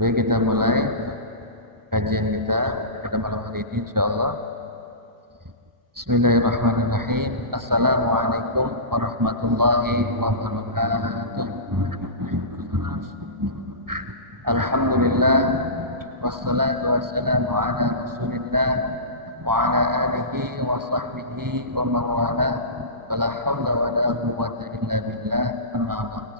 Baik, kita mulai kajian kita pada malam hari ini insyaallah. Bismillahirrahmanirrahim. Assalamualaikum warahmatullahi wabarakatuh. Alhamdulillah wassalatu wassalamu ala Rasulillah wa ala alihi wa sahbihi wa man walah. Wala haula wala quwwata illa billah. Amma ba'd.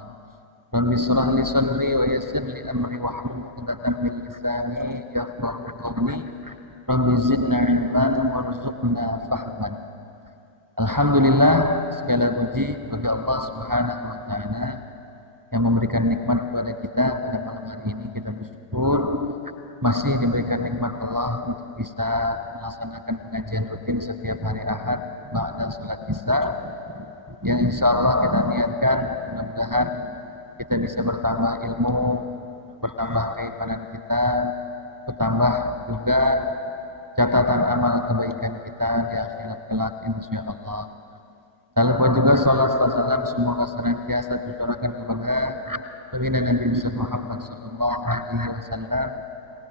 Rabbi shrah li sadri wa yassir li amri wahlul 'uqdatam min lisani yafqahu qawli. Rabbi zidna ilman warzuqna fahman. Alhamdulillah, segala puji bagi Allah Subhanahu wa taala yang memberikan nikmat kepada kita pada malam hari ini. Kita bersyukur masih diberikan nikmat Allah untuk bisa melaksanakan pengajian rutin setiap hari Ahad ba'da salat Isya, yang insyaallah kita niatkan mudah-mudahan kita bisa bertambah ilmu, bertambah keimanan kita, bertambah juga catatan amal kebaikan kita di akhirat kelak insyaallah. Tak lupa juga salat salam semoga senantiasa tercurahkan kepada baginda Nabi Muhammad sallallahu alaihi wasallam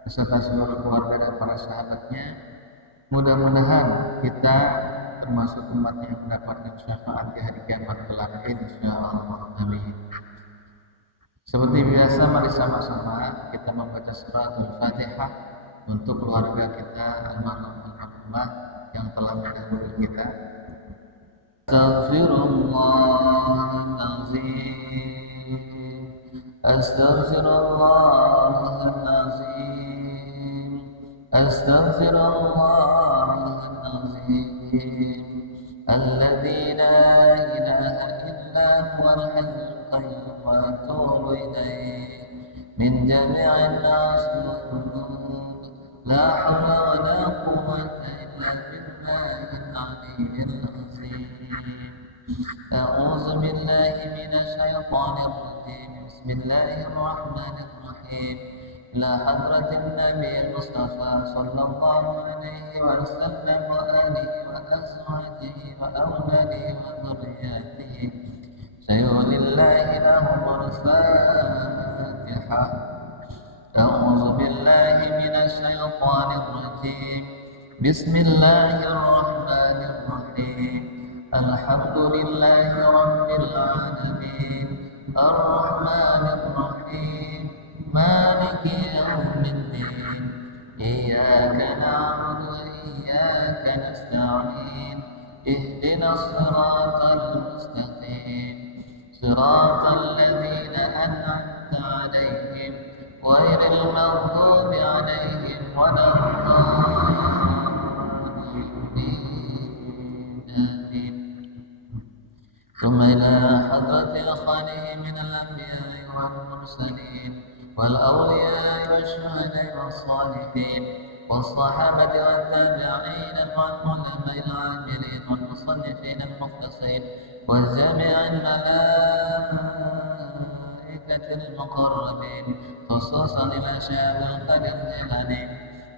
beserta seluruh keluarga dan para sahabatnya. Mudah-mudahan kita termasuk umat yang mendapatkan syafaat di hari kiamat kelak insyaallah. Amin. Seperti biasa, mari sama-sama kita membaca suratul Fatihah untuk keluarga kita almarhumah yang telah mendahului kita. Astaghfirullahaladzim, astaghfirullahaladzim, astaghfirullahaladzim, alladzi la ilaha illa huwal hayyul qayyum wa atubu ilaih min jami'il dhunub. La haula wa la quwwata illa billahil aliyyil azim. A'udzu billahi minasy syaithanir rajim. Bismillahirrahmanirrahim. Ila hadratin Nabi Mustafa sallallahu alaihi wasallam wa alihi wa azwajihi wa awladihi wa dhurriyyatihi. Sayyidillahi lahumul Fatihah. أعوذ بالله من الشيطان الرجيم. بسم الله الرحمن الرحيم. الحمد لله رب العالمين الرحمن الرحيم مالك يوم الدين إياك نعبد وإياك نستعين اهدنا الصراط المستقيم صراط الذين أنعمت عليهم غير المغضوب عليهم ولا الضالين. ثم إلى حضرة الخالق من الأنبياء والمرسلين والأولياء والشهداء والصالحين والصحابة والتابعين والعلماء العاملين والمصنفين المختصين والجامع الملائكة المقربين خصوصا إلى شاب القدر الجيلاني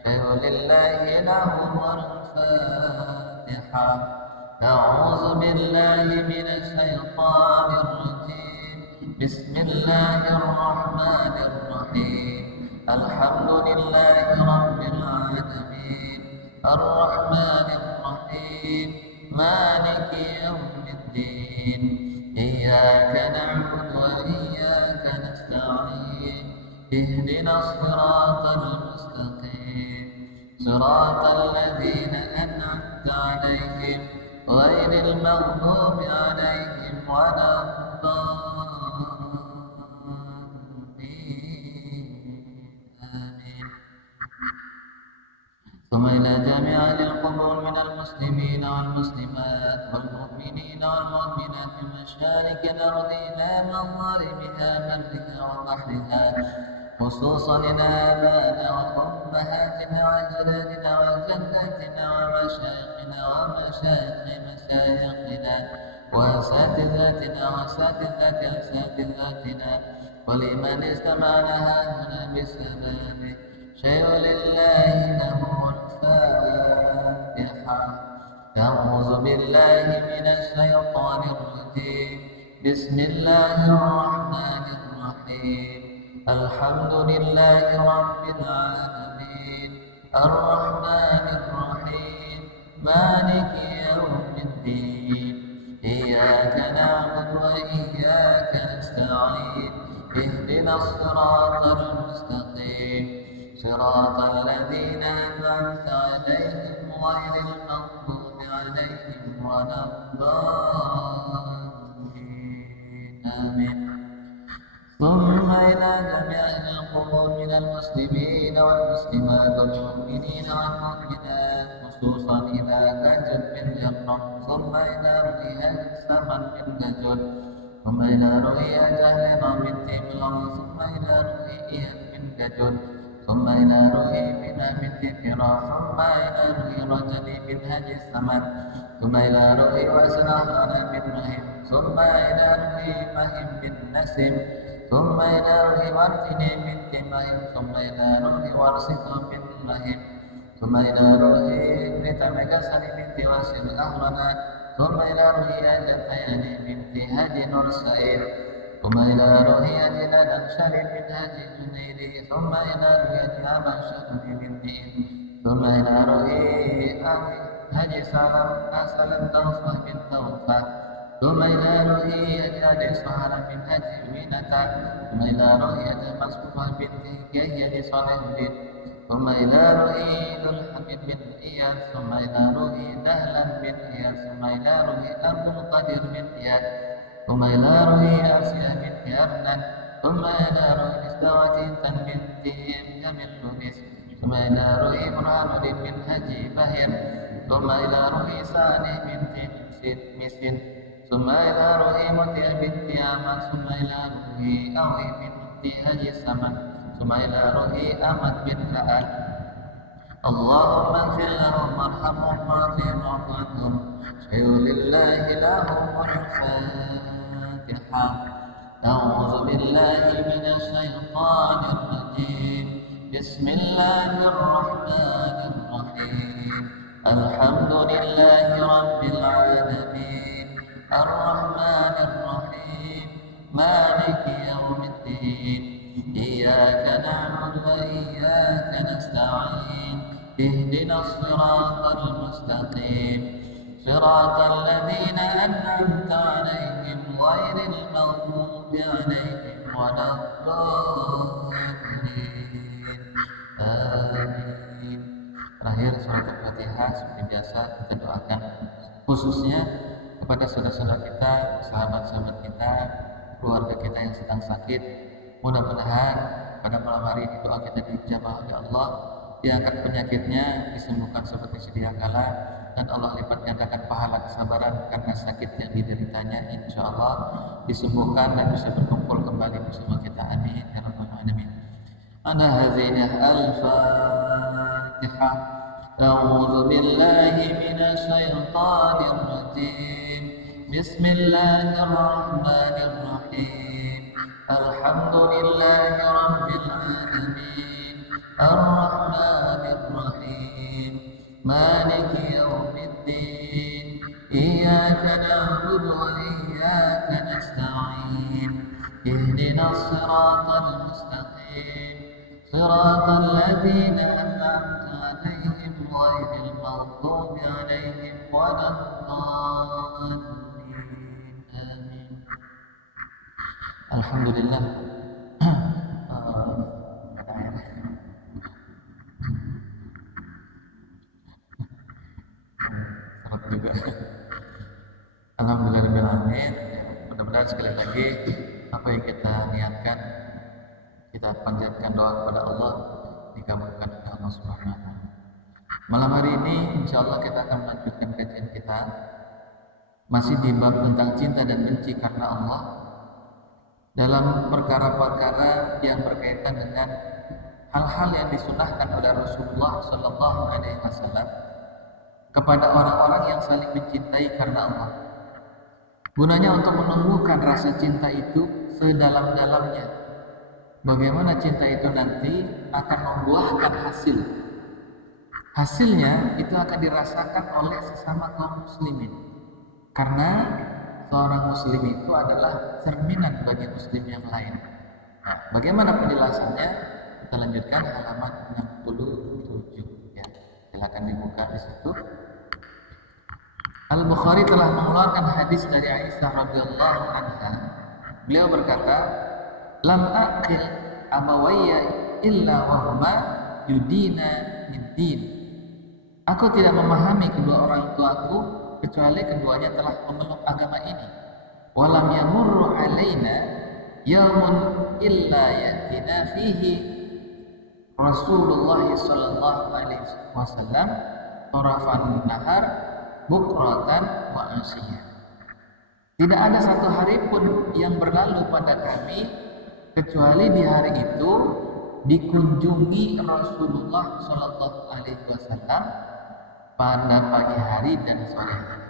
ولله لهم الفاتحة. أعوذ بالله من الشيطان الرجيم. بسم الله الرحمن الرحيم. الحمد لله رب العالمين الرحمن الرحيم مالك يوم الدين إياك نعبد وإياك نستعين اهدنا الصراط المستقيم صراط الذين أنعمت عليهم غير المغضوب عليهم ولا الضالين. آمين. ثم إلى جميع القبور من المسلمين والمسلمات والمؤمنين والمؤمنات من مشارق الأرض إلى مغاربها برها وبحرها خصوصا إلى آبائنا وأمهاتنا وأجدادنا وجداتنا ومشايخنا ومشايخ مشايخنا وأساتذتنا وأساتذة أساتذتنا ولمن استمعنا هنا بسببه. شيء لله له الفاتحة. أعوذ بالله من الشيطان الرجيم. بسم الله الرحمن الرحيم. الحمد لله رب العالمين الرحمن الرحيم مالك يوم الدين إياك نعبد وإياك نستعين اهدنا الصراط المستقيم صراط الذين أنعمت عليهم غير المغضوب عليهم ولا الضالين آمين. ثم إلى جميع القبور من المسلمين والمسلمات والمؤمنين والمؤمنات خصوصا إلى نجد من جرة ثم إلى رؤيا سمن من نجد ثم إلى رؤيا جهل من تملم ثم إلى رؤيا من نجد ثم إلى رؤيا من تكرا ثم إلى رؤيا رجل من هج السمن ثم إلى رؤيا وسنهر من مهم ثم إلى رؤيا مهم من نسم ثم إلى روح ورث بنت مهم ثم إلى روح ورث بنت مهم ثم إلى روح بنت مكسر بنت واسم أهلنا ثم إلى روح جتيان بنت هاج نور سعيد ثم إلى روح جلال شريف بن هاج جنيدي ثم إلى روح جام شهد بنت ثم إلى روح هاج سلام أسلم توفى بنت توفى ثم إلى رؤية أجاد سهرة من أجوينة ثم إلى رؤية مصفوفة بنت كيد صالح بن ثم إلى رؤية الحبيب بن إياد ثم إلى رؤية دهلا بن إياد ثم إلى رؤية عبد القادر بن إياد ثم إلى رؤية أسيا بن أرنان ثم إلى رؤية مستوى بنت جميل لبس ثم إلى رؤية برهان بن هجي بهير ثم إلى رؤية صالح بنت مسن ثم إلى روحي مطيع بنت أمل ثم إلى روحي أوي بنت هجي السمن ثم إلى روحي أمد بنت أل اللهم اغفر لهم وارحمهم واعطهم واعف عنهم شيء لله لهم الفاتحة. أعوذ بالله من الشيطان الرجيم بسم الله الرحمن الرحيم الحمد لله رب العالمين الرحمن الرحيم مالك يوم الدين إياك نعبد وإياك نستعين اهدنا الصراط المستقيم صراط الذين أنعمت عليهم غير المغضوب عليهم ولا الضالين آمين. Terakhir surat Al-Fatihah seperti biasa kita doakan khususnya kepada saudara-saudara kita, sahabat-sahabat kita, keluarga kita yang sedang sakit. Mudah-mudahan pada malam hari ini doa kita dijabah oleh Allah, diangkat penyakitnya, disembuhkan seperti sedia kala, dan Allah lipat gandakan pahala kesabaran karena sakit yang dideritanya. Insya Allah disembuhkan dan bisa berkumpul kembali bersama kita. Amin ya rabbal alamin. Ana hadzina al-Fatihah. أعوذ بالله من الشيطان الرجيم بسم الله الرحمن الرحيم الحمد لله رب العالمين الرحمن الرحيم مالك يوم الدين إياك نعبد وإياك نستعين اهدنا الصراط المستقيم صراط الذين أنعمت عليهم غير المغضوب عليهم ولا الضالين آمين. Alhamdulillah. Selamat juga. Alhamdulillahirobbilalamin. Mudah-mudahan sekali lagi apa yang kita niatkan, kita panjatkan doa kepada Allah, dikabulkan oleh Allah Subhanahu wa taala. Malam hari ini insyaallah kita akan melanjutkan kajian kita masih di bab tentang cinta dan benci karena Allah dalam perkara-perkara yang berkaitan dengan hal-hal yang disunahkan oleh Rasulullah Sallallahu Alaihi Wasallam kepada orang-orang yang saling mencintai karena Allah. Gunanya untuk menumbuhkan rasa cinta itu sedalam-dalamnya. Bagaimana cinta itu nanti akan membuahkan hasil. Hasilnya itu akan dirasakan oleh sesama kaum muslimin. Karena seorang muslim itu adalah cerminan bagi muslim yang lain. Nah, bagaimana penjelasannya? Kita lanjutkan halaman 67 ya. Silakan dibuka di situ. Al-Bukhari telah mengeluarkan hadis dari Aisyah radhiyallahu anha. Beliau berkata, "Lam aqil abawayya illa wa huma yudina min din." Aku tidak memahami kedua orang tuaku kecuali keduanya telah memeluk agama ini. Walam yamurru alaina yaumun illa yatina fihi Rasulullah sallallahu alaihi wasallam tarafan nahar bukratan wa asiyah. Tidak ada satu hari pun yang berlalu pada kami kecuali di hari itu dikunjungi Rasulullah sallallahu alaihi wasallam pada pagi hari dan sore hari.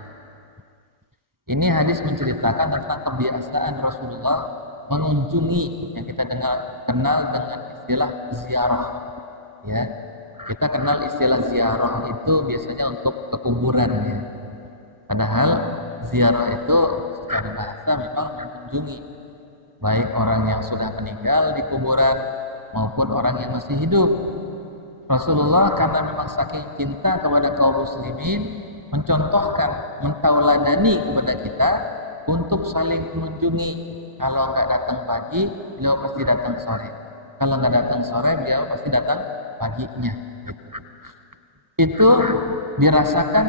Ini hadis menceritakan tentang kebiasaan Rasulullah mengunjungi yang kita kenal dengan istilah ziarah. Ya, kita kenal istilah ziarah itu biasanya untuk ke kuburan ya. Padahal ziarah itu secara bahasa memang mengunjungi baik orang yang sudah meninggal di kuburan maupun orang yang masih hidup. Rasulullah karena memang saking cinta kepada kaum muslimin mencontohkan, mentauladani kepada kita untuk saling mengunjungi. Kalau nggak datang pagi, beliau pasti datang sore. Kalau nggak datang sore, beliau pasti datang paginya. Itu dirasakan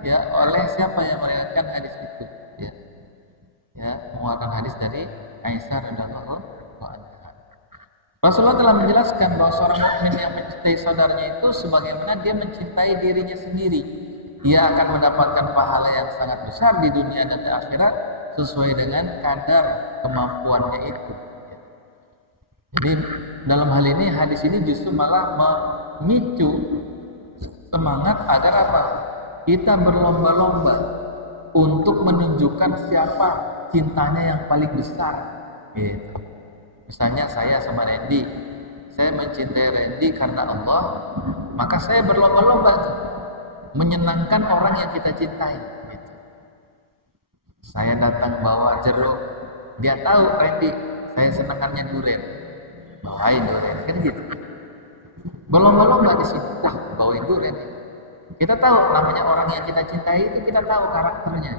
ya oleh siapa yang meriwayatkan hadis itu. Ya, mengeluarkan hadis dari Aisyah radhiyallahu anha. Rasulullah telah menjelaskan bahwa seorang mukmin yang mencintai saudaranya itu sebagaimana dia mencintai dirinya sendiri. Dia akan mendapatkan pahala yang sangat besar di dunia dan di akhirat sesuai dengan kadar kemampuannya itu. Jadi dalam hal ini hadis ini justru malah memicu semangat agar apa? Kita berlomba-lomba untuk menunjukkan siapa cintanya yang paling besar. Gitu. Misalnya saya sama Randy, saya mencintai Randy karena Allah, maka saya berlomba-lomba menyenangkan orang yang kita cintai. Gitu. Saya datang bawa jeruk, dia tahu Randy saya senangkannya durian, bawain durian, kan gitu. Berlomba-lomba di situ, wah bawain durian. Kita tahu namanya orang yang kita cintai itu, kita tahu karakternya.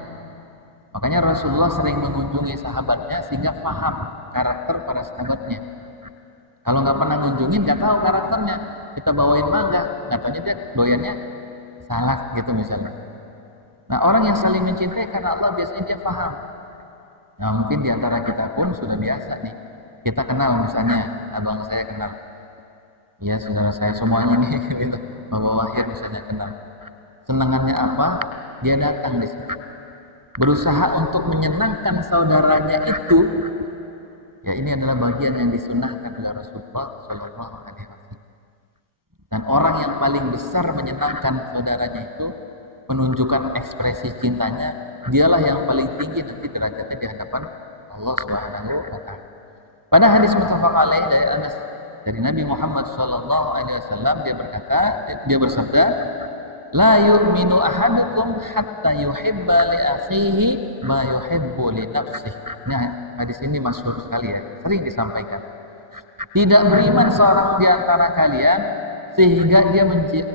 Makanya Rasulullah sering mengunjungi sahabatnya sehingga paham karakter para sahabatnya. Kalau nggak pernah ngunjungin, nggak tahu karakternya. Kita bawain mangga, nggak tahunya dia doyannya salad gitu misalnya. Nah orang yang saling mencintai karena Allah biasanya dia paham. Nah mungkin diantara kita pun sudah biasa nih. Kita kenal misalnya, abang saya kenal. Ya saudara saya semuanya nih gitu. Bapak Wahid misalnya kenal. Senangannya apa? Dia datang di situ. Berusaha untuk menyenangkan saudaranya itu. Ya ini adalah bagian yang disunahkan oleh Rasulullah Shallallahu Alaihi Wasallam. Dan orang yang paling besar menyenangkan saudaranya itu menunjukkan ekspresi cintanya, dialah yang paling tinggi nanti derajatnya di hadapan Allah Subhanahu wa taala. Pada hadis muttafaq alaih dari Anas dari Nabi Muhammad sallallahu alaihi wasallam dia bersabda, "La yu'minu ahadukum hatta yuhibba li akhihi ma yuhibbu li nafsihi." Nah, hadis ini masyhur sekali ya, sering disampaikan. Tidak beriman seorang di antara kalian sehingga dia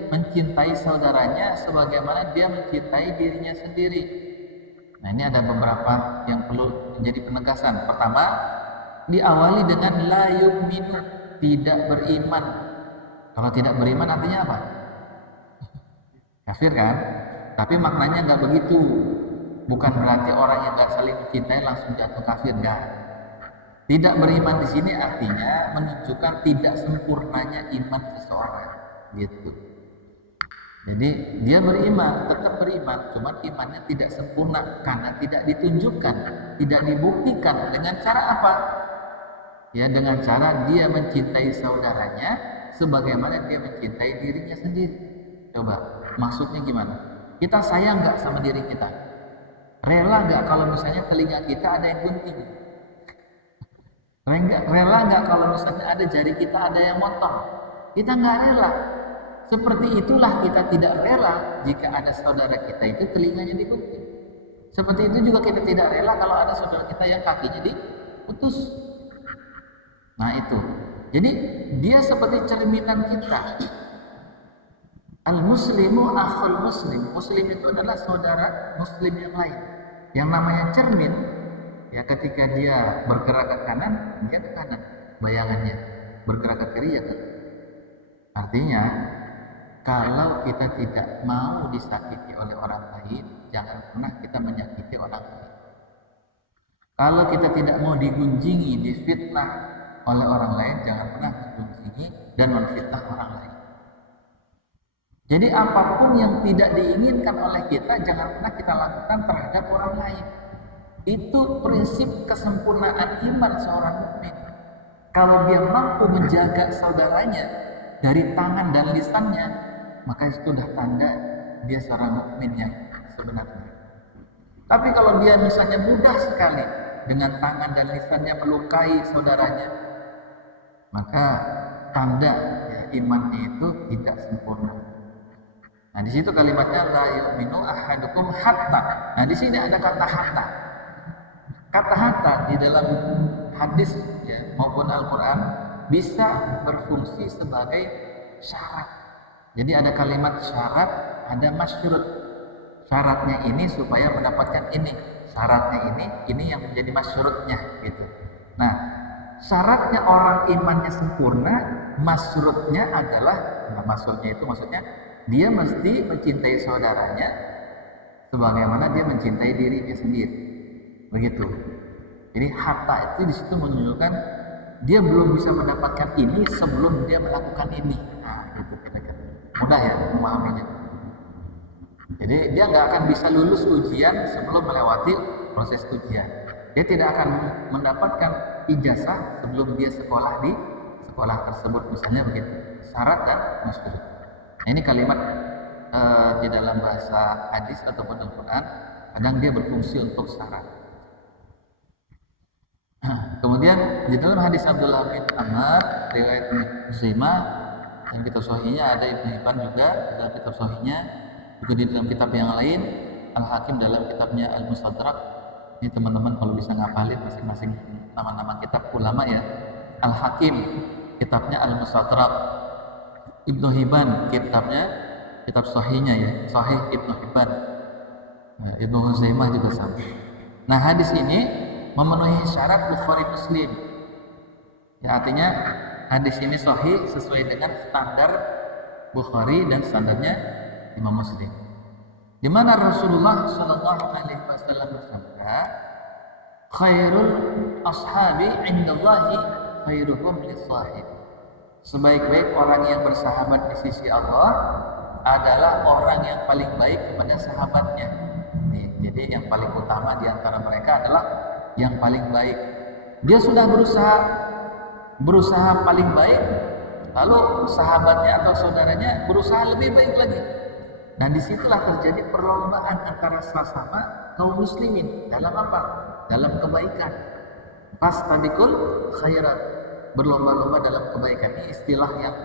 mencintai saudaranya sebagaimana dia mencintai dirinya sendiri. Nah ini ada beberapa yang perlu menjadi penegasan. Pertama, diawali dengan la yu'minu, tidak beriman. Kalau tidak beriman artinya apa? Kafir kan? Tapi maknanya nggak begitu. Bukan berarti orang yang nggak saling mencintai langsung jatuh kafir, enggak. Tidak beriman di sini artinya menunjukkan tidak sempurnanya iman seseorang, gitu. Jadi dia beriman, tetap beriman, cuman imannya tidak sempurna karena tidak ditunjukkan, tidak dibuktikan. Dengan cara apa? Ya dengan cara dia mencintai saudaranya sebagaimana dia mencintai dirinya sendiri. Coba, maksudnya gimana? Kita sayang nggak sama diri kita? Rela nggak kalau misalnya telinga kita ada yang gunting? Rela nggak kalau misalnya ada jari kita ada yang motong? Kita nggak rela. Seperti itulah kita tidak rela jika ada saudara kita itu telinganya digunting. Seperti itu juga kita tidak rela kalau ada saudara kita yang kakinya diputus. Nah itu. Jadi dia seperti cerminan kita. Al-muslimu akhul muslim. Muslim itu adalah saudara muslim yang lain. Yang namanya cermin, ya ketika dia bergerak ke kanan, dia ke kanan bayangannya. Bergerak ke kiri ya ke. Artinya, kalau kita tidak mau disakiti oleh orang lain, jangan pernah kita menyakiti orang lain. Kalau kita tidak mau digunjingi, difitnah oleh orang lain, jangan pernah digunjingi dan menfitnah orang lain. Jadi apapun yang tidak diinginkan oleh kita, jangan pernah kita lakukan terhadap orang lain. Itu prinsip kesempurnaan iman seorang mukmin. Kalau dia mampu menjaga saudaranya dari tangan dan lisannya, maka itu sudah tanda dia seorang mukmin yang sebenarnya. Tapi kalau dia misalnya mudah sekali dengan tangan dan lisannya melukai saudaranya, maka tanda ya, imannya itu tidak sempurna. Nah, di situ kalimatnya la yu'minu ahadukum hatta. Nah, di sini ada kata hatta. Kata hatta di dalam hadis ya, maupun Al-Qur'an bisa berfungsi sebagai syarat. Jadi ada kalimat syarat, ada masyurut. Syaratnya ini supaya mendapatkan ini. Syaratnya ini yang menjadi masyurutnya gitu. Nah, syaratnya orang imannya sempurna, masyurutnya adalah, nah maksudnya itu maksudnya dia mesti mencintai saudaranya sebagaimana dia mencintai dirinya sendiri. Begitu. Jadi hatta itu di situ menunjukkan dia belum bisa mendapatkan ini sebelum dia melakukan ini. Nah, itu kira-kira. Mudah ya memahaminya. Jadi dia nggak akan bisa lulus ujian sebelum melewati proses ujian. Dia tidak akan mendapatkan ijazah sebelum dia sekolah di sekolah tersebut, misalnya begitu. Syarat dan masyurut. Nah, ini kalimat di dalam bahasa hadis ataupun Al-Quran, kadang dia berfungsi untuk syarat. Kemudian di dalam hadis Abdullah bin Amr riwayat Muslimah yang kitab sahihnya, ada Ibnu Hibban juga di dalam kitab sahihnya, juga di dalam kitab yang lain, Al-Hakim dalam kitabnya Al-Mustadrak. Ini teman-teman kalau bisa ngapalin masing-masing nama-nama kitab ulama ya. Al-Hakim kitabnya Al-Mustadrak, Ibnu Hibban kitab sahihnya ya, Sahih Ibnu Hibban. Nah, Ibnu Huzaimah juga sama. Nah, hadis ini memenuhi syarat Bukhari Muslim. Ya, artinya hadis ini sahih sesuai dengan standar Bukhari dan standarnya Imam Muslim. Di mana Rasulullah Shallallahu Alaihi Wasallam bersabda, "Khairul ashabi indallahi khairuhum lisahib." Sebaik-baik orang yang bersahabat di sisi Allah adalah orang yang paling baik kepada sahabatnya. Jadi yang paling utama di antara mereka adalah yang paling baik. Dia sudah berusaha paling baik, lalu sahabatnya atau saudaranya berusaha lebih baik lagi. Dan disitulah terjadi perlombaan antara sesama kaum muslimin dalam apa? Dalam kebaikan. Fastabiqul khairat, berlomba-lomba dalam kebaikan. Ini istilah yang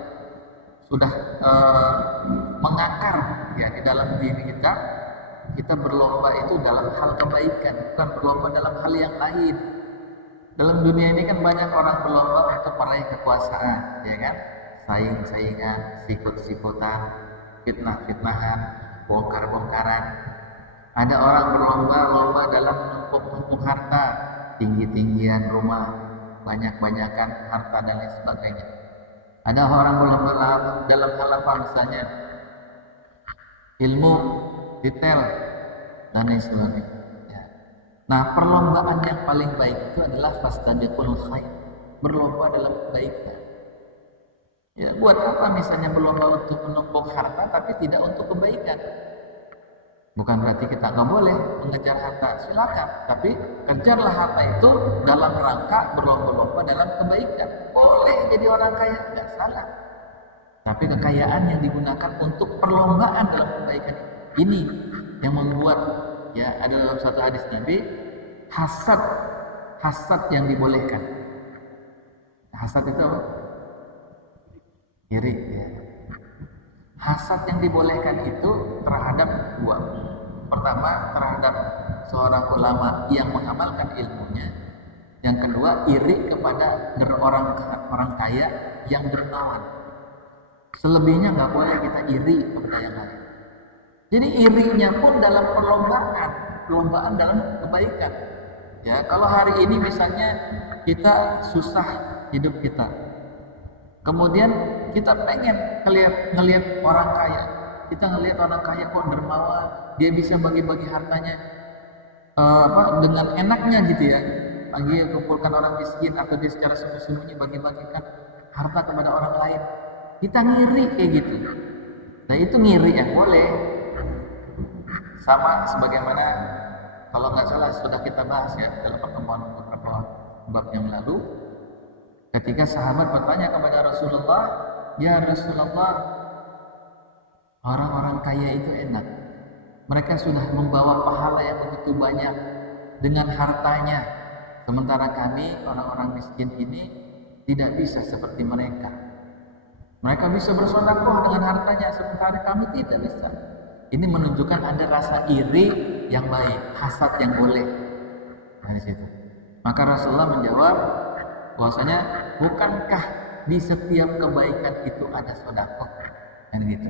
sudah mengakar ya di dalam diri kita. Kita berlomba itu dalam hal kebaikan, bukan berlomba dalam hal yang lain. Dalam dunia ini kan banyak orang berlomba untuk meraih kekuasaan, ya kan? Saing-saingan, sikut-sikutan, fitnah-fitnahan, bongkar-bongkaran. Ada orang berlomba-lomba dalam menumpuk harta, tinggi-tinggian rumah, banyak-banyakan harta dan lain sebagainya. Ada orang berlomba dalam hal apa, misalnya ilmu detail dan lain sebagainya. Ya. Nah, perlombaan yang paling baik itu adalah fastabiqul khair, berlomba dalam kebaikan. Ya, buat apa misalnya berlomba untuk menumpuk harta tapi tidak untuk kebaikan? Bukan berarti kita nggak boleh mengejar harta, silakan. Tapi kejarlah harta itu dalam rangka berlomba-lomba dalam kebaikan. Boleh jadi orang kaya, nggak salah. Tapi kekayaan yang digunakan untuk perlombaan dalam kebaikan ini yang membuat ya ada dalam satu hadis Nabi, hasad yang dibolehkan. Hasad itu apa? Iri ya. Hasad yang dibolehkan itu terhadap dua. Pertama, terhadap seorang ulama yang mengamalkan ilmunya. Yang kedua, iri kepada orang kaya yang dermawan. Selebihnya nggak boleh kita iri kepada yang lain. Jadi irinya pun dalam perlombaan dalam kebaikan. Ya, kalau hari ini misalnya kita susah hidup kita, kemudian kita pengen ngelihat orang kaya, kita ngelihat orang kaya kok dermawan, dia bisa bagi-bagi hartanya dengan enaknya gitu ya. Lagi kumpulkan orang miskin atau dia secara sembunyi-sembunyi bagi-bagikan harta kepada orang lain. Kita ngiri kayak gitu. Nah itu ngiri yang boleh. Sama sebagaimana kalau nggak salah sudah kita bahas ya dalam pertemuan beberapa bab yang lalu, ketika sahabat bertanya kepada Rasulullah, ya Rasulullah, orang-orang kaya itu enak. Mereka sudah membawa pahala yang begitu banyak dengan hartanya. Sementara kami, orang-orang miskin ini, tidak bisa seperti mereka. Mereka bisa bersedekah dengan hartanya, sementara kami tidak bisa. Ini menunjukkan ada rasa iri yang baik, hasad yang boleh. Nah, di situ. Maka Rasulullah menjawab bahwasanya bukankah di setiap kebaikan itu ada sedekah? Kan gitu.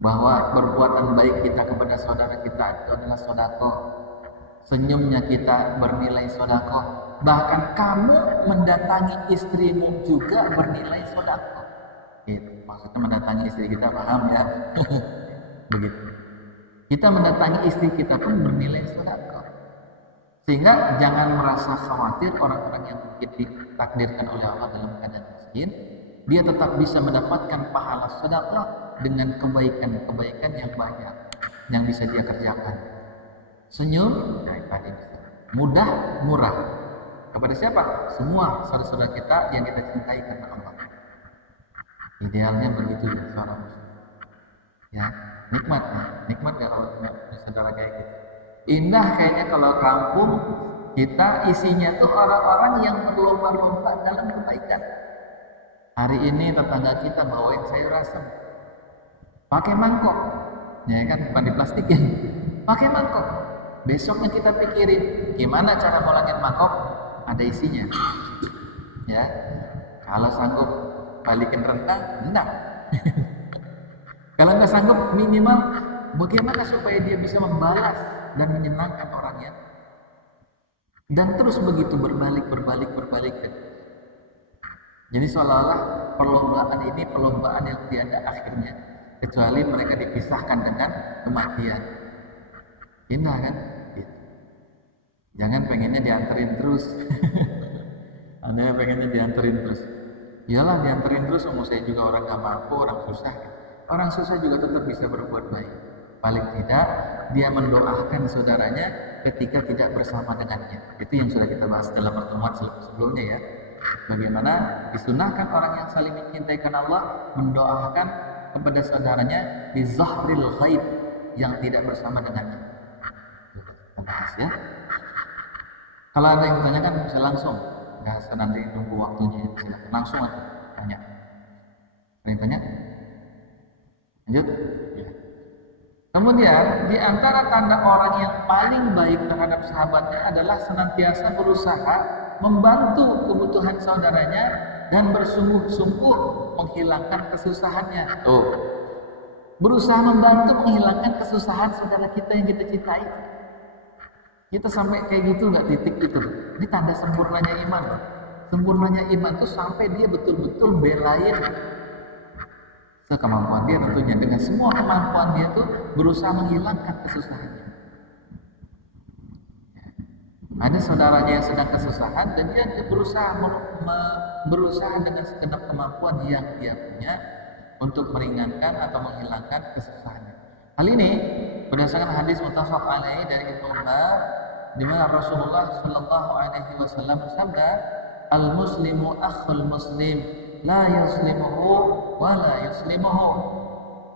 Bahwa perbuatan baik kita kepada saudara kita itu adalah sedekah. Senyumnya kita bernilai sedekah. Bahkan kamu mendatangi istrimu juga bernilai sedekah. Gitu. Maksudnya mendatangi istri kita, paham ya? Begitu. Kita mendatangi istri kita pun bernilai sedekah. Sehingga jangan merasa khawatir orang-orang yang mungkin ditakdirkan oleh Allah dalam keadaan miskin, dia tetap bisa mendapatkan pahala sedekah dengan kebaikan-kebaikan yang banyak yang bisa dia kerjakan. Senyum, mudah, murah. Kepada siapa? Semua saudara-saudara kita yang kita cintai karena Allah. Idealnya begitu ya seorang muslim. Ya, nikmat gak kalau punya saudara kayak gitu. Indah kayaknya kalau kampung kita isinya tuh orang-orang yang berlomba-lomba dalam kebaikan. Hari ini tetangga kita bawain sayur asem, pakai mangkok, ya kan, bukan diplastikin, pakai mangkok. Besoknya kita pikirin gimana cara ngolongin mangkok, ada isinya. Ya, kalau sanggup balikin rendang, enggak. Kalau nggak sanggup, minimal bagaimana supaya dia bisa membalas dan menyenangkan orangnya. Dan terus begitu berbalik. Jadi seolah-olah perlombaan ini perlombaan yang tiada akhirnya, kecuali mereka dipisahkan dengan kematian. Indah kan? Gitu. Jangan pengennya dianterin terus. Anda pengennya dianterin terus. Iyalah dianterin terus, saya juga orang gak mampu, orang susah. Orang susah juga tetap bisa berbuat baik. Paling tidak dia mendoakan saudaranya ketika tidak bersama dengannya. Itu yang sudah kita bahas dalam pertemuan sebelumnya ya. Bagaimana disunahkan orang yang saling mencintai karena Allah mendoakan kepada saudaranya di zahril ghaib yang tidak bersama dengannya. Kita bahas ya. Kalau ada yang bertanyakan bisa langsung. Nggak usah nanti tunggu waktunya. Silakan langsung aja tanya. Ada yang tanya? Lanjut. Ya. Kemudian di antara tanda orang yang paling baik terhadap sahabatnya adalah senantiasa berusaha membantu kebutuhan saudaranya dan bersungguh-sungguh menghilangkan kesusahannya. Tuh. Berusaha membantu menghilangkan kesusahan saudara kita yang kita cintai. Kita sampai kayak gitu nggak titik itu. Ini tanda sempurnanya iman. Sempurnanya iman itu sampai dia betul-betul belain sekemampuan dia, tentunya dengan semua kemampuan dia tuh berusaha menghilangkan kesusahannya. Ada saudaranya yang sedang kesusahan dan dia berusaha dengan segenap kemampuan yang dia punya untuk meringankan atau menghilangkan kesusahannya. Hal ini berdasarkan hadis muttafaq alaih dari Ibnu Umar, di mana Rasulullah Shallallahu Alaihi Wasallam bersabda, "Al Muslimu akhul Muslim, la yuslimuhu wa la yuslimuhu."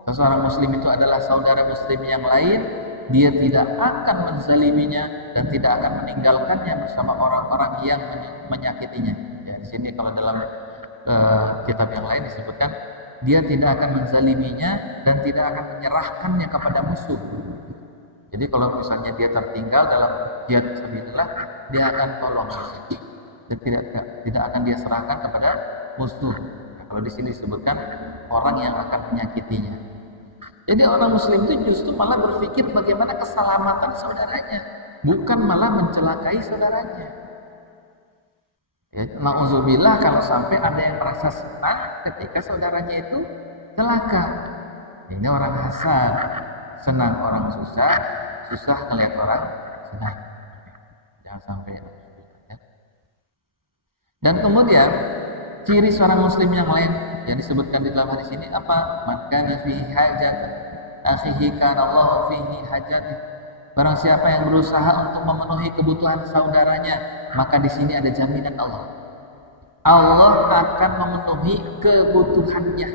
Seseorang Muslim itu adalah saudara Muslim yang lain. Dia tidak akan menzaliminya dan tidak akan meninggalkannya bersama orang-orang yang menyakitinya. Ya, di sini kalau dalam kitab yang lain disebutkan dia tidak akan menzaliminya dan tidak akan menyerahkannya kepada musuh. Jadi kalau misalnya dia tertinggal dalam jihad fisabilillah, dia akan tolong dan tidak akan dia serahkan kepada musuh. Nah, kalau di sini disebutkan orang yang akan menyakitinya. Jadi orang muslim itu justru malah berpikir bagaimana keselamatan saudaranya, bukan malah mencelakai saudaranya. Ya, na'udzubillah kalau sampai ada yang merasa senang ketika saudaranya itu celaka. Ini orang hasad, senang orang susah, susah melihat orang senang. Jangan sampai. Ya. Dan kemudian ciri seorang muslim yang lain yang disebutkan di dalam hadis ini apa? Maka fi hajat akhihi kana Allah fihi hajat. Barang siapa yang berusaha untuk memenuhi kebutuhan saudaranya, maka di sini ada jaminan Allah. Allah akan memenuhi kebutuhannya.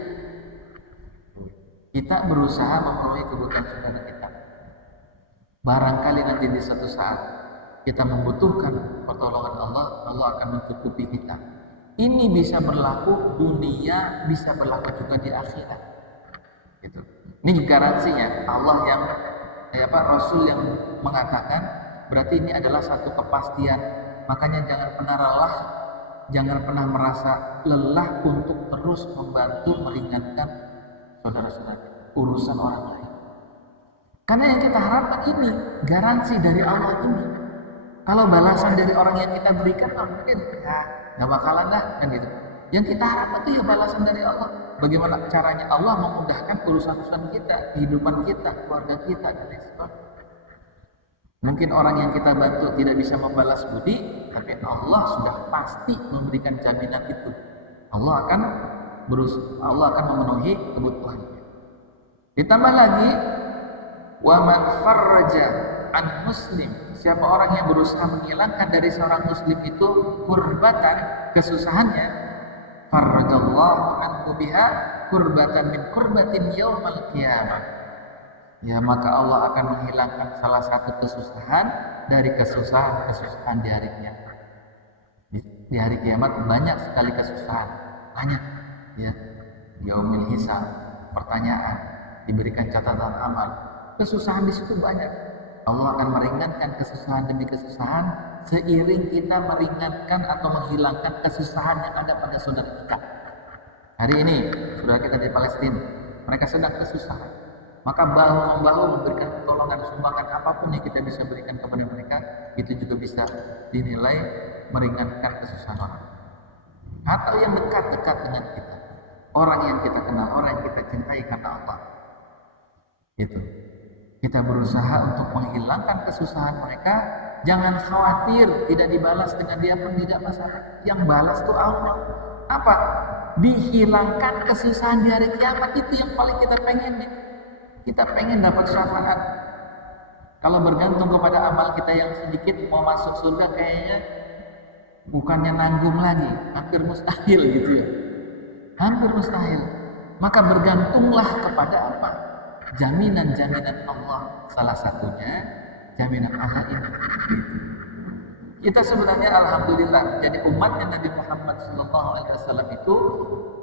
Kita berusaha memenuhi kebutuhan saudara kita. Barangkali nanti di suatu saat kita membutuhkan pertolongan Allah, Allah akan mencukupi kita. Ini bisa berlaku dunia, bisa berlaku juga di akhirat. Gitu. Ini garansinya Allah yang Rasul yang mengatakan, berarti ini adalah satu kepastian. Makanya jangan pernah lelah, jangan pernah merasa lelah untuk terus membantu meringankan saudara-saudara urusan orang lain. Karena yang kita harapkan ini garansi dari Allah ini. Kalau balasan dari orang yang kita berikan, mungkin ya nggak bakalan dah kan gitu. Yang kita harapkan itu ya balasan dari Allah. Bagaimana caranya Allah memudahkan urusan-urusan kita, kehidupan kita, keluarga kita, dan lain sebagainya. Mungkin orang yang kita bantu tidak bisa membalas budi, tapi Allah sudah pasti memberikan jaminan itu. Allah akan memenuhi kebutuhannya. Ditambah lagi, wa man farraja an muslim, siapa orang yang berusaha menghilangkan dari seorang muslim itu kurbatan, kesusahannya, farrajallahu anhu biha kurbatan min kurbatin yaumal qiyamah. Ya, maka Allah akan menghilangkan salah satu kesusahan dari kesusahan di hari kiamat. Di hari kiamat banyak sekali kesusahan, banyak. Ya, yaumil hisab, pertanyaan, diberikan catatan amal. Kesusahan di situ banyak. Allah akan meringankan kesusahan demi kesusahan seiring kita meringankan atau menghilangkan kesusahan yang ada pada saudara kita. Hari ini saudara kita di Palestina, mereka sedang kesusahan. Maka bahu-membahu memberikan pertolongan, sumbangan apapun yang kita bisa berikan kepada mereka, itu juga bisa dinilai meringankan kesusahan orang. Atau yang dekat-dekat dengan kita, orang yang kita kenal, orang yang kita cintai karena Allah. Itu. Kita berusaha untuk menghilangkan kesusahan mereka. Jangan khawatir tidak dibalas dengan dia pun tidak masalah. Yang balas itu Allah. Apa? Dihilangkan kesusahan di hari kiamat, itu yang paling kita pengen. Kita pengen dapat syafaat. Kalau bergantung kepada amal kita yang sedikit mau masuk surga, kayaknya bukannya nanggung lagi, hampir mustahil gitu ya. Hampir mustahil. Maka bergantunglah kepada apa? Jaminan-jaminan Allah. Salah satunya jaminan Allah ini. Kita sebenarnya alhamdulillah jadi umatnya Nabi Muhammad SAW itu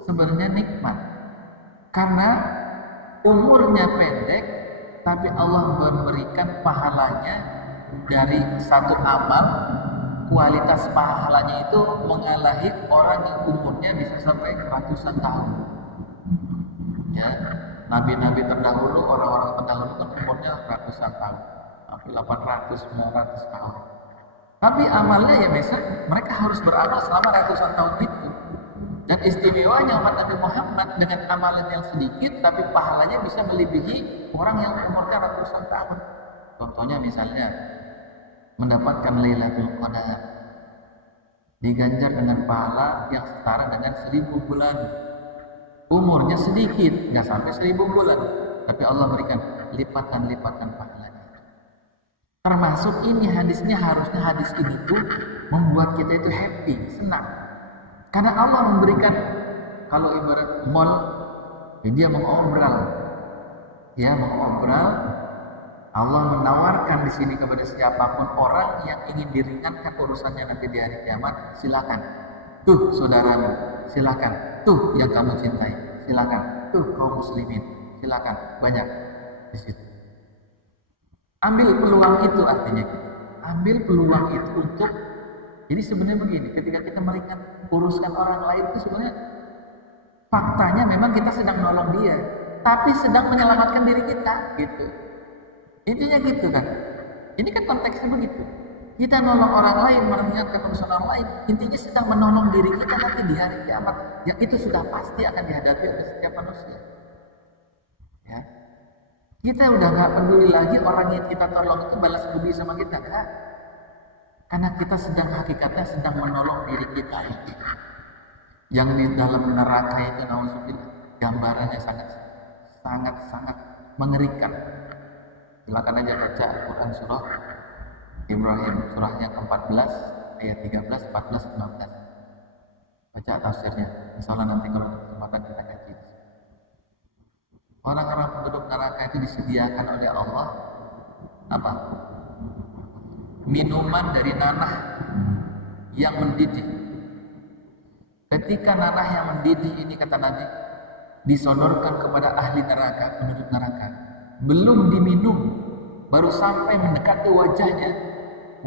sebenarnya nikmat. Karena umurnya pendek, tapi Allah memberikan pahalanya dari satu amal. Kualitas pahalanya itu mengalahi orang yang umurnya bisa sampai ratusan tahun. Ya, nabi-nabi terdahulu, orang-orang terdahulu kan umurnya ratusan tahun, sampai 800, 900 tahun. Tapi amalnya ya biasa mereka harus beramal selama ratusan tahun itu. Dan istimewanya umat Nabi Muhammad dengan amalan yang sedikit, tapi pahalanya bisa melebihi orang yang umurnya ratusan tahun. Contohnya misalnya mendapatkan Lailatul Qadar, diganjar dengan pahala yang setara dengan 1000 bulan. Umurnya sedikit, nggak sampai 1000 bulan, tapi Allah berikan lipatan-lipatan pahalanya. Termasuk ini hadisnya, harusnya hadis ini tuh membuat kita itu happy, senang. Karena Allah memberikan, kalau ibarat mall, dia mengobral. Ya, mengobral. Allah menawarkan di sini kepada siapapun orang yang ingin diringankan urusannya nanti di hari kiamat, silakan. Tuh saudaramu, silakan. Tuh yang kamu cintai, silakan. Tuh kaum muslimin, silakan. Banyak di situ. Ambil peluang itu artinya. Ambil peluang itu untuk, jadi sebenarnya begini, ketika kita meringan urusan orang lain itu sebenarnya faktanya memang kita sedang nolong dia, tapi sedang menyelamatkan diri kita, gitu. Intinya gitu kan. Ini kan konteksnya begitu. Kita nolong orang lain, meringankan urusan orang lain, intinya sedang menolong diri kita nanti di hari kiamat. Yang itu sudah pasti akan dihadapi oleh setiap manusia. Ya. Kita udah nggak peduli lagi orang yang kita tolong itu balas budi sama kita, kan? Karena kita sedang hakikatnya sedang menolong diri kita itu. Yang di dalam neraka itu, nauzubillah, gambarannya sangat mengerikan. Silakan aja baca Al-Quran surah Ibrahim, surah yang ke-14 ayat 13, 14, 15. Baca tafsirnya. Insyaallah nanti kalau kesempatan kita kaji. Orang-orang penduduk neraka itu disediakan oleh Allah apa? Minuman dari nanah yang mendidih. Ketika nanah yang mendidih ini, kata Nabi, disodorkan kepada ahli neraka, penduduk neraka, belum diminum, baru sampai mendekati wajahnya,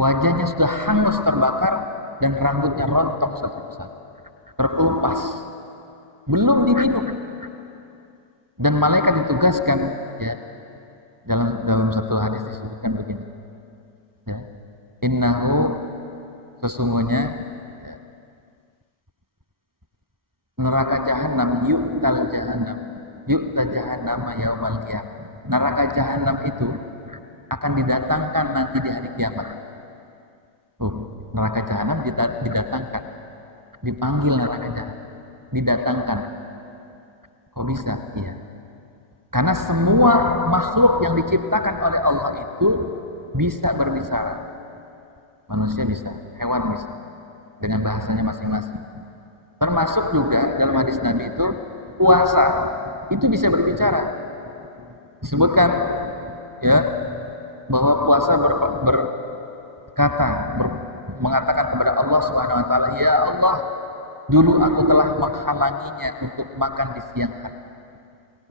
wajahnya sudah hangus terbakar dan rambutnya rontok satu-satu, terkelupas, belum diminum. Dan malaikat ditugaskan, ya, dalam satu hadis disebutkan begini, ya, innahu, sesungguhnya neraka jahanam, yu'ta jahannam yaumal qiyamah. Neraka jahanam itu akan didatangkan nanti di hari kiamat. Neraka jahanam didatangkan, dipanggil neraka jahanam, didatangkan. Kok bisa? Iya. Karena semua makhluk yang diciptakan oleh Allah itu bisa berbicara. Manusia bisa, hewan bisa, dengan bahasanya masing-masing. Termasuk juga dalam hadis Nabi itu, puasa itu bisa berbicara. Disebutkan, ya, bahwa puasa mengatakan kepada Allah Subhanahu wa taala, ya Allah, dulu aku telah menghalanginya untuk makan di siang hari.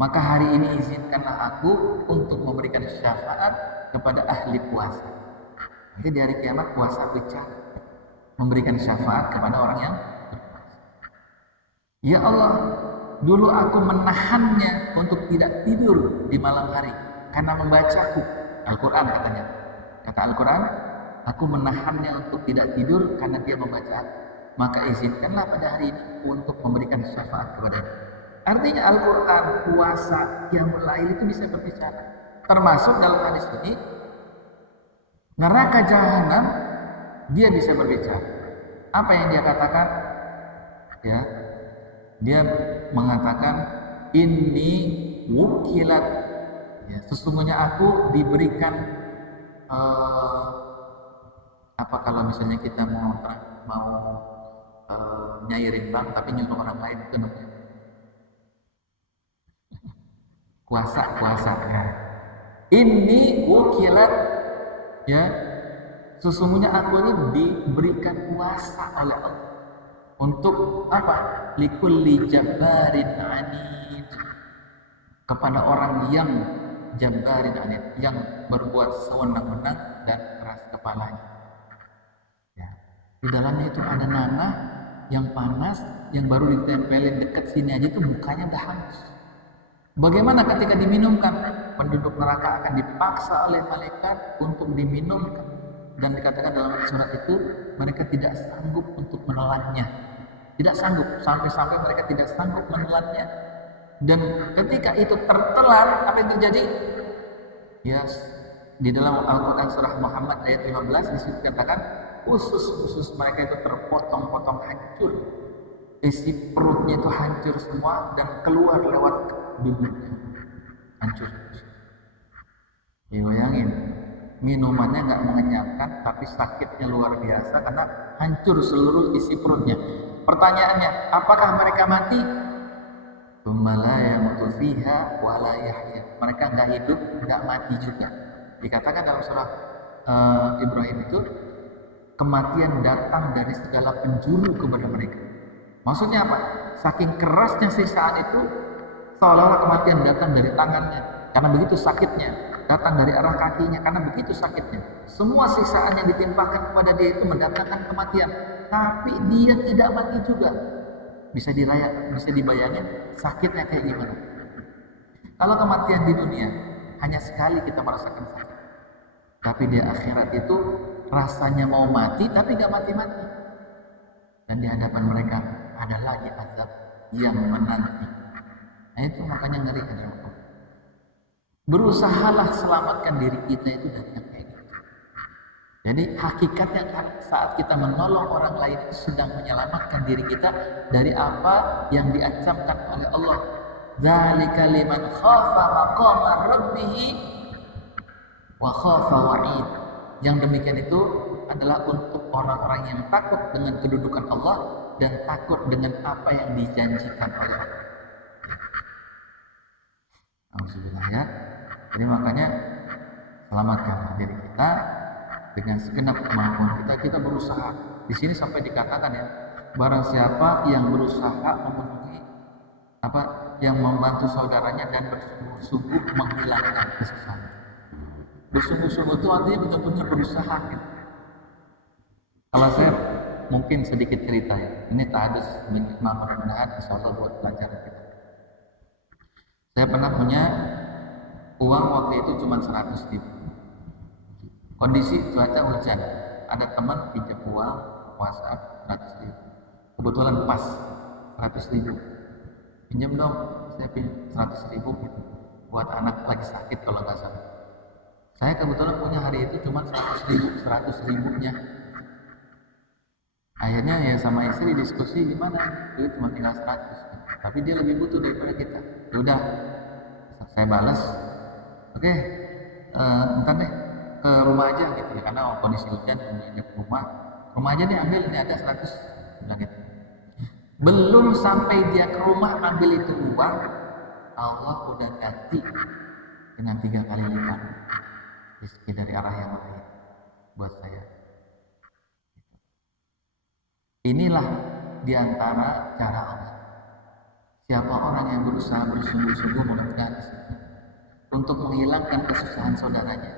Maka hari ini izinkanlah aku untuk memberikan syafaat kepada ahli puasa. Jadi di hari kiamat puasa bicara, memberikan syafaat kepada orang yang berpuasa. Ya Allah, dulu aku menahannya untuk tidak tidur di malam hari karena membacaku Al-Quran, katanya. Kata Al-Quran, aku menahannya untuk tidak tidur karena dia membaca. Maka izinkanlah pada hari ini untuk memberikan syafaat kepadanya. Artinya Al-Quran, puasa, qiyamul lail itu bisa berbicara. Termasuk dalam hadis ini, neraka jahanam dia bisa berbicara. Apa yang dia katakan? Ya, dia mengatakan, inni wukilat, ya, sesungguhnya aku diberikan apa kalau misalnya kita mau nyairin bank tapi nyuruh orang lain, itu namanya kuasa. Ya. Ini wukilat, ya, sesungguhnya aku ini diberikan kuasa oleh Allah untuk apa? Likulli jabbarin anid, kepada orang yang jabbarin anid, yang berbuat sewenang-wenang dan keras kepalanya. Ya. Di dalamnya itu ada nanah yang panas, yang baru ditempelin dekat sini aja itu mukanya udah hangus. Bagaimana ketika diminumkan? Penduduk neraka akan dipaksa oleh malaikat untuk diminumkan, dan dikatakan dalam surat itu mereka tidak sanggup untuk menelannya, tidak sanggup, sampai mereka tidak sanggup menelannya. Dan ketika itu tertelan, apa yang terjadi? Yes, di dalam Al-Quran surah Muhammad ayat 15 disitu katakan usus mereka itu terpotong-potong, hancur, isi perutnya itu hancur semua dan keluar lewat bibirnya, hancur. Ya, bayangin, minumannya nggak mengenyangkan tapi sakitnya luar biasa karena hancur seluruh isi perutnya. Pertanyaannya, apakah mereka mati? Tsumma yamutu fiha wa la yahya. Mereka nggak hidup, nggak mati juga. Dikatakan dalam surah Ibrahim itu, kematian datang dari segala penjuru kepada mereka. Maksudnya apa? Saking kerasnya siksaan itu, seolah-olah kematian datang dari tangannya, karena begitu sakitnya. datang dari arah kakinya karena begitu sakitnya. Semua siksaan yang ditimpakan kepada dia itu mendatangkan kematian, tapi dia tidak mati juga. Bisa dibayangin sakitnya kayak gimana. Kalau kematian di dunia hanya sekali kita merasakan sakit, tapi di akhirat itu rasanya mau mati tapi gak mati-mati. Dan di hadapan mereka ada lagi azab yang menanti. Nah itu makanya ngeri kan ya. Berusahalah selamatkan diri kita itu dari yang kayak gitu. Jadi hakikatnya saat kita menolong orang lain itu sedang menyelamatkan diri kita dari apa yang diancamkan oleh Allah. Dzalika liman khafa maqama rabbih wa khafa wa'id. Yang demikian itu adalah untuk orang-orang yang takut dengan kedudukan Allah dan takut dengan apa yang dijanjikan oleh Allah. Alhamdulillah ya. Jadi makanya selamatkan diri kita dengan segenap kemampuan kita berusaha. Di sini sampai dikatakan ya, barang siapa yang berusaha memenuhi yang membantu saudaranya dan bersungguh-sungguh menghilangkan kesusahan. Bersungguh-sungguh itu artinya benar-benar berusaha gitu. Kalau saya mungkin sedikit cerita ya, ini tahadus mudah-mudahan insyaallah buat pelajaran kita. Saya pernah punya uang waktu itu cuma 100.000. Kondisi cuaca hujan, ada teman pinjam uang WhatsApp 100.000. Kebetulan pas 100.000. Pinjam dong, saya pinjam 100.000 gitu. Buat anak lagi sakit kalau nggak salah. Saya kebetulan punya hari itu cuma 100.000-nya. Akhirnya ya sama istri diskusi gimana, itu cuma tinggal 100. Tapi dia lebih butuh daripada kita. Ya udah, saya balas. Oke, ntar deh ke rumah aja gitu ya, karena kondisi hujan ke rumah aja deh, ambil ini ada 100 gitu. Belum sampai dia ke rumah ambil itu uang, Allah udah ganti dengan 3 kali lipat rezeki dari arah yang lain buat saya. Inilah diantara cara Allah. Siapa orang yang berusaha bersungguh-sungguh mudah-mudahan untuk menghilangkan kesusahan saudaranya,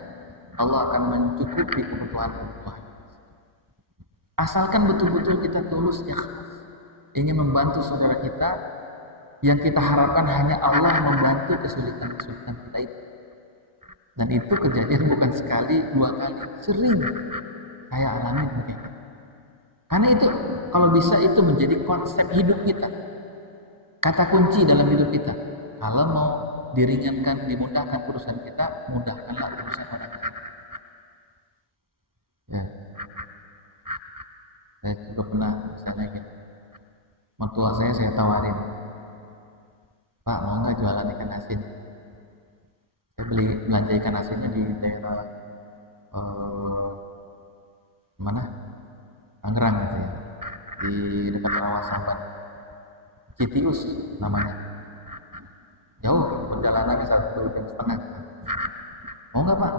Allah akan mencukupi kebutuhan. Asalkan betul-betul kita tulus ikhlas ingin membantu saudara kita, yang kita harapkan hanya Allah membantu kesulitan-kesulitan kita itu. Dan itu kejadian bukan sekali, 2 kali, sering saya alami begitu. Karena itu kalau bisa itu menjadi konsep hidup kita, kata kunci dalam hidup kita. Kalau mau diringankan, dimudahkan urusan kita, mudahkanlah urusan orang lain. Ya. Saya juga pernah misalnya gitu, mertua saya tawarin, Pak mau nggak jualan ikan asin? Saya belanja ikan asinnya di daerah mana? Tangerang gitu ya, di dekat Rawasambat, Citius namanya. Jauh perjalanannya 1,5 jam. Mau nggak Pak?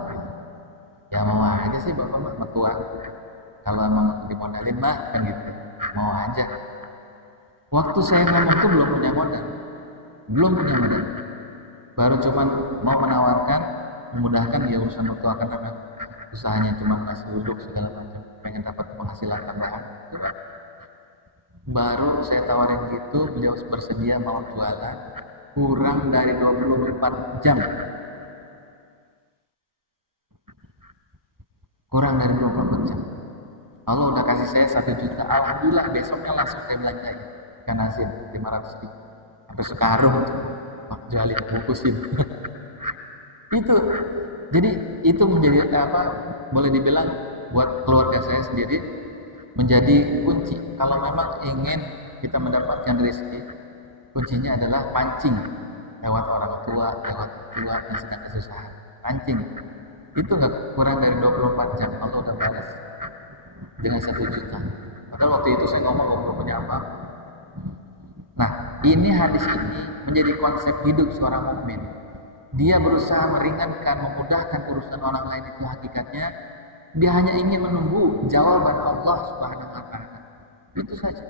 Ya mau aja sih Bapak mertua. Kalau emang dimodalin mah kan gitu, mau aja. Waktu saya ngomong tuh belum punya modal, baru cuman mau menawarkan, memudahkan dia urusan mertua karena usahanya cuma ngasih duduk segala macam, pengen dapat penghasilan tambahan. Coba. Baru saya tawarin gitu, beliau bersedia mau jualan, kurang dari 24 jam. Kurang dari 24 jam. Allah udah kasih saya 1 juta, alhamdulillah besoknya langsung saya belanjain ikan asin 500.000 sampai sekarung jualin bungkusin. Itu jadi itu menjadi boleh dibilang buat keluarga saya sendiri menjadi kunci. Kalau memang ingin kita mendapatkan rezeki, kuncinya adalah pancing lewat orang tua yang sedang kesusahan. Pancing itu nggak kurang dari 24 jam Allah udah balas dengan 1 juta. Padahal waktu itu saya ngomong belum punya apa. Nah, ini hadis ini menjadi konsep hidup seorang mukmin. Dia berusaha meringankan, memudahkan urusan orang lain, itu hakikatnya dia hanya ingin menunggu jawaban Allah Subhanahu wa taala. Itu saja.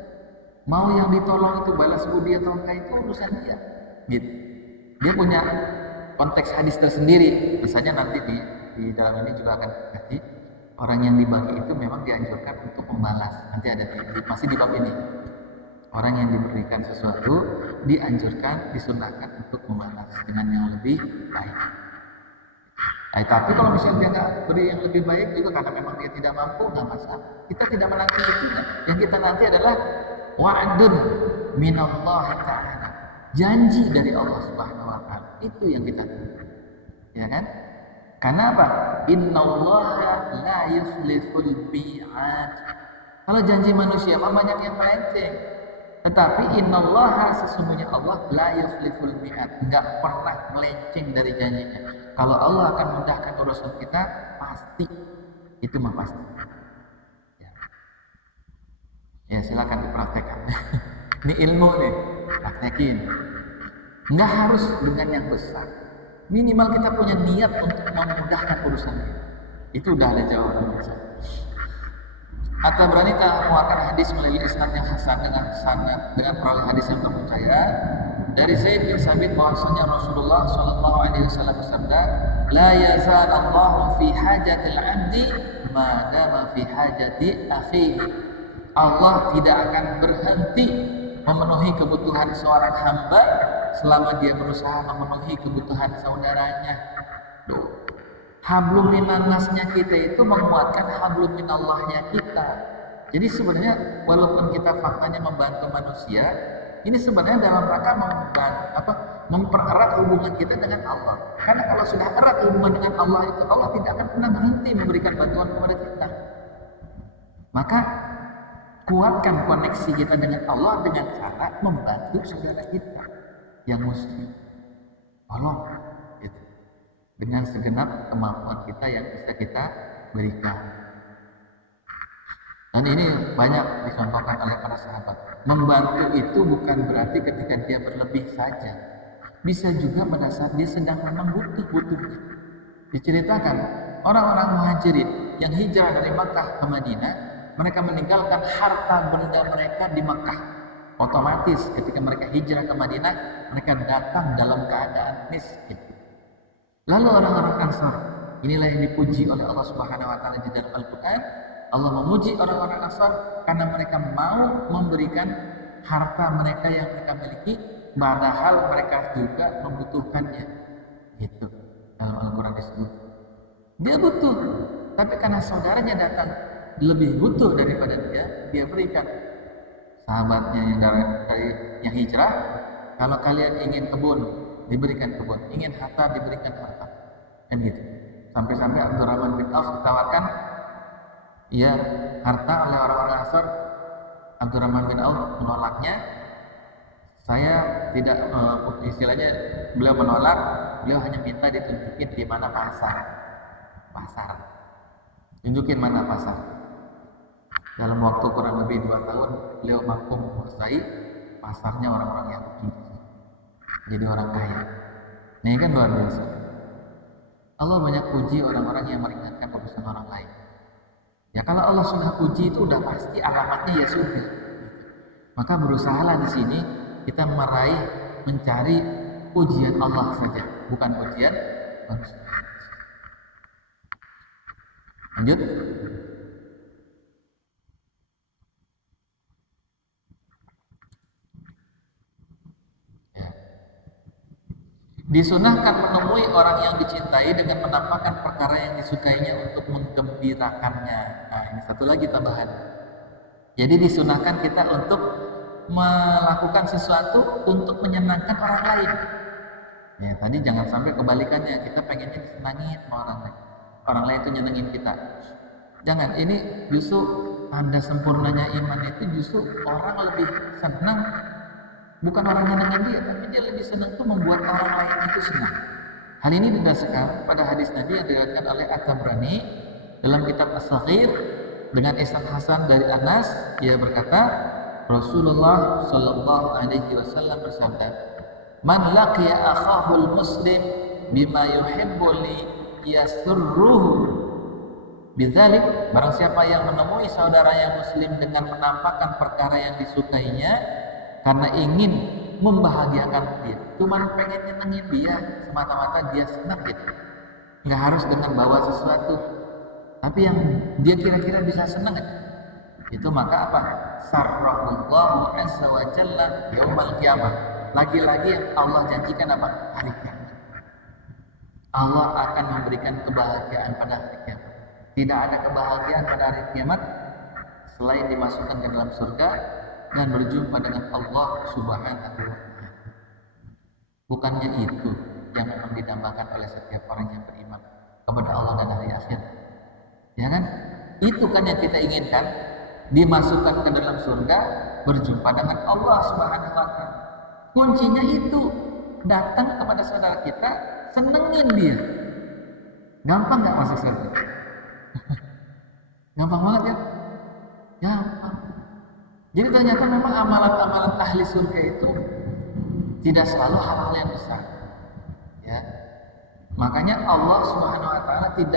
Mau yang ditolong itu balas budi atau enggak itu urusan dia. Gitu. Dia punya konteks hadis tersendiri. Misalnya nanti di dalam ini juga akan dikasih orang yang dibagi itu memang dianjurkan untuk membalas. Nanti ada masih di bab ini. Orang yang diberikan sesuatu dianjurkan, disunahkan untuk membalas dengan yang lebih baik. Tapi kalau misalnya dia nggak beri yang lebih baik juga karena memang dia tidak mampu, nggak masalah. Kita tidak menanti itu. Yang kita nanti adalah wa'dun minallah ta'ala, janji dari Allah Subhanahu wa ta'ala. Itu yang kita tunggu. Ya kan? Karena apa? Innallaha la yukhliful mi'ad. Kalau janji manusia mah banyak yang melenceng. Tetapi innallaha, sesungguhnya Allah, la yukhliful mi'ad, enggak pernah melenceng dari janjinya. Kalau Allah akan mudahkan urusan kita, pasti. Itu mah pasti. Ya silakan dipraktekkan. Ini ilmu nih, praktekin. Enggak harus dengan yang besar. Minimal kita punya niat untuk memudahkan urusan kita. Itu udah ada jawaban besar. At-Tabrani telah mengeluarkan hadis melalui isnad yang hasan dengan perawi hadis yang terpercaya dari Zaid bin Sabit bahwasanya Rasulullah sallallahu alaihi wasallam bersabda, "La yazal Allah fi hajatil 'abdi ma dama fi hajati akhihi." Allah tidak akan berhenti memenuhi kebutuhan seorang hamba selama dia berusaha memenuhi kebutuhan saudaranya. Hablum minannasnya kita itu menguatkan hablum minallahnya kita. Jadi sebenarnya walaupun kita faktanya membantu manusia, ini sebenarnya dalam rangka mempererat hubungan kita dengan Allah. Karena kalau sudah erat hubungan dengan Allah itu, Allah tidak akan pernah berhenti memberikan bantuan kepada kita. Maka kuatkan koneksi kita dengan Allah dengan cara membantu saudara kita yang muslim. Tolong gitu. Dengan segenap kemampuan kita yang bisa kita berikan. Dan ini banyak dicontohkan oleh para sahabat. Membantu itu bukan berarti ketika dia berlebih saja. Bisa juga pada saat dia sedang memang butuh-butuhnya. Diceritakan orang-orang muhajirin yang hijrah dari Makkah ke Madinah, mereka meninggalkan harta benda mereka di Makkah. Otomatis ketika mereka hijrah ke Madinah, mereka datang dalam keadaan miskin. Lalu orang-orang Ansar, inilah yang dipuji oleh Allah Subhanahu wa taala di dalam Al-Qur'an. Allah memuji orang-orang Ansar karena mereka mau memberikan harta mereka yang mereka miliki, padahal mereka juga membutuhkannya. Gitu. Dalam Al-Qur'an disebut. Dia butuh, tapi karena saudaranya datang lebih butuh daripada dia berikan. Sahabatnya yang hijrah, kalau kalian ingin kebun, diberikan kebun, ingin harta, diberikan harta, kan gitu. Sampai-sampai Abdurrahman bin Auf ditawarkan harta oleh orang-orang Ansar. Abdurrahman bin Auf menolaknya. Saya tidak, istilahnya beliau menolak, beliau hanya minta ditunjukin di mana pasar. Tunjukin mana pasar. Dalam waktu kurang lebih 2 tahun, beliau mampu menguasai pasarnya orang-orang Yahudi. Jadi orang kaya. Ini kan luar biasa. Allah banyak puji orang-orang yang meringankan urusan orang lain. Ya kalau Allah sudah puji itu udah pasti alamatnya ya sudah. Maka berusahalah di sini kita mencari pujian Allah saja, bukan pujian manusia. Lanjut. Disunahkan menemui orang yang dicintai dengan menampakkan perkara yang disukainya untuk menggembirakannya. Nah, ini satu lagi tambahan. Jadi disunahkan kita untuk melakukan sesuatu untuk menyenangkan orang lain. Ya, tadi jangan sampai kebalikannya, kita pengennya disenangin sama orang lain. Orang lain itu nyenengin kita. Jangan, ini justru tanda sempurnanya iman itu justru orang lebih senang. Bukan orang nyenengin dia, tapi dia lebih senang itu membuat orang lain itu senang. Hal ini didasarkan pada hadis Nabi yang diriwayatkan oleh At-Tabrani dalam kitab As-Saghir dengan isnad hasan dari Anas. Ia berkata, Rasulullah sallallahu alaihi wasallam bersabda, "Man laqiya akhahul muslim bima yuhibbu li yasurruhu bidzalik." Barang siapa yang menemui saudara yang muslim dengan menampakkan perkara yang disukainya karena ingin membahagiakan dia, cuman pengen nyenengin dia semata-mata dia senang gitu, nggak harus dengan bawa sesuatu, tapi yang dia kira-kira bisa senang aja. Itu maka apa? Sarrahullahu azza wa jalla yaumal qiyamah. Lagi-lagi yang Allah janjikan apa? Hari kiamat. Allah akan memberikan kebahagiaan pada hari kiamat. Tidak ada kebahagiaan pada hari kiamat selain dimasukkan ke dalam surga dan berjumpa dengan Allah Subhanahu wa ta'ala. Bukannya itu yang memang didambakan oleh setiap orang yang beriman kepada Allah dan hari akhir. Ya kan? Itu kan yang kita inginkan, dimasukkan ke dalam surga, berjumpa dengan Allah Subhanahu wa ta'ala. Kuncinya itu, datang kepada saudara kita, senengin dia. Gampang nggak masuk surga? Gampang banget ya? Gampang. Jadi ternyata memang amalan-amalan ahli surga itu tidak selalu hal-hal yang besar. Ya. Makanya Allah Subhanahu wa ta'ala tidak